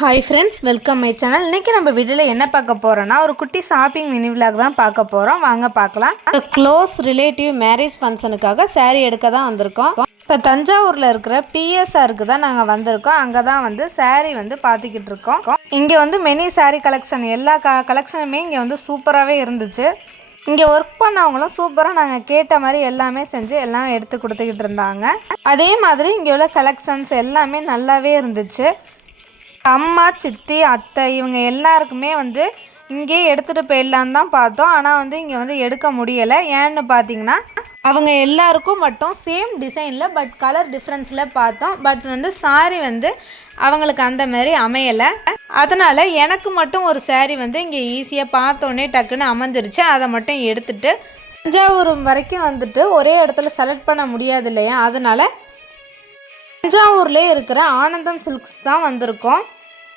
Hi friends, welcome my channel. இன்றைக்கி நம்ம வீடியோவில் என்ன பார்க்க போகிறோன்னா ஒரு குட்டி ஷாப்பிங் மினி விலாக் தான் பார்க்க போகிறோம். வாங்க பார்க்கலாம். க்ளோஸ் ரிலேட்டிவ் மேரேஜ் ஃபங்க்ஷனுக்காக சாரீ எடுக்க தான் வந்திருக்கோம். இப்போ தஞ்சாவூரில் இருக்கிற பிஎஸ்ஆருக்கு தான் நாங்கள் வந்திருக்கோம். அங்கே தான் வந்து சாரீ வந்து பார்த்துக்கிட்டு இருக்கோம். இங்கே வந்து மெனி சாரீ கலெக்ஷன் எல்லா கலெக்ஷனுமே இங்கே வந்து சூப்பராகவே இருந்துச்சு. இங்கே ஒர்க் பண்ணவங்களும் சூப்பராக நாங்கள் கேட்ட மாதிரி எல்லாமே செஞ்சு எல்லாம் எடுத்து கொடுத்துக்கிட்டு இருந்தாங்க. அதே மாதிரி இங்கே உள்ள கலெக்ஷன்ஸ் எல்லாமே நல்லாவே இருந்துச்சு. அம்மா, சித்தி, அத்தை இவங்க எல்லாருக்குமே வந்து இங்கே எடுத்துகிட்டு போயிடலான்னு தான் பார்த்தோம். ஆனால் வந்து இங்கே வந்து எடுக்க முடியலை. ஏன்னு பார்த்தீங்கன்னா அவங்க எல்லாருக்கும் மட்டும் சேம் டிசைனில் பட் கலர் டிஃப்ரென்ஸில் பார்த்தோம். பட் வந்து சாரீ வந்து அவங்களுக்கு அந்த மாதிரி அமையலை. அதனால் எனக்கு மட்டும் ஒரு சாரீ வந்து இங்கே ஈஸியாக பார்த்தோன்னே டக்குன்னு அமைஞ்சிருச்சு. அதை மட்டும் எடுத்துகிட்டு தஞ்சாவூர் வரைக்கும் வந்துட்டு ஒரே இடத்துல செலக்ட் பண்ண முடியாது இல்லையா, அதனால் தஞ்சாவூர்லேயே இருக்கிற ஆனந்தம் சில்க்ஸ் தான் வந்திருக்கோம்.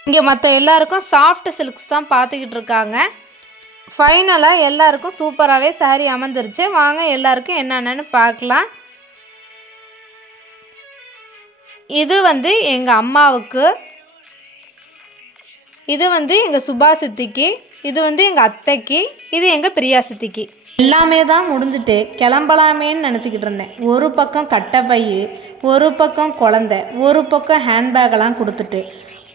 இங்கே மற்ற எல்லாருக்கும் சாஃப்ட் சில்க்ஸ் தான் பார்த்துக்கிட்டு இருக்காங்க. ஃபைனலாக எல்லாருக்கும் சூப்பராகவே சாரீ அமைஞ்சிருச்சு. வாங்க எல்லாருக்கும் என்னென்னு பார்க்கலாம். இது வந்து எங்கள் அம்மாவுக்கு, இது வந்து எங்கள் சுபா சித்திக்கு, இது வந்து எங்கள் அத்தைக்கு, இது எங்கள் பிரியா சித்திக்கு. எல்லாமே தான் முடிஞ்சுட்டு கிளம்பலாமேன்னு நினச்சிக்கிட்டு இருந்தேன். ஒரு பக்கம் கட்டை பை, ஒரு பக்கம் குழந்தை, ஒரு பக்கம் ஹேண்ட்பேக்கெல்லாம் கொடுத்துட்டு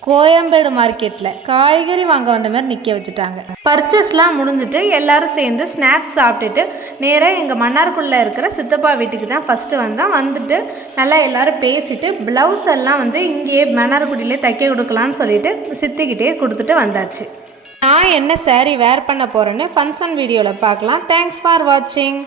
கோயம்பேடு மார்க்கெட்டில் காய்கறி வாங்க வந்த மாதிரி நிற்க வச்சுட்டாங்க. பர்ச்சேஸ்லாம் முடிஞ்சுட்டு எல்லோரும் சேர்ந்து ஸ்நாக்ஸ் சாப்பிட்டுட்டு நேராக எங்கள் மன்னார்குடியில் இருக்கிற சித்தப்பா வீட்டுக்கு தான் ஃபஸ்ட்டு வந்தோம். வந்துட்டு நல்லா எல்லோரும் பேசிவிட்டு ப்ளவுஸ் எல்லாம் வந்து இங்கேயே மன்னார்குடியிலே தைக்க கொடுக்கலான்னு சொல்லிட்டு சித்திக்கிட்டே கொடுத்துட்டு வந்தாச்சு. நான் என்ன சாரீ வேர் பண்ண போகிறேன்னு ஃபங்க்ஷன் வீடியோவில் பார்க்கலாம். தேங்க்ஸ் ஃபார் வாட்சிங்.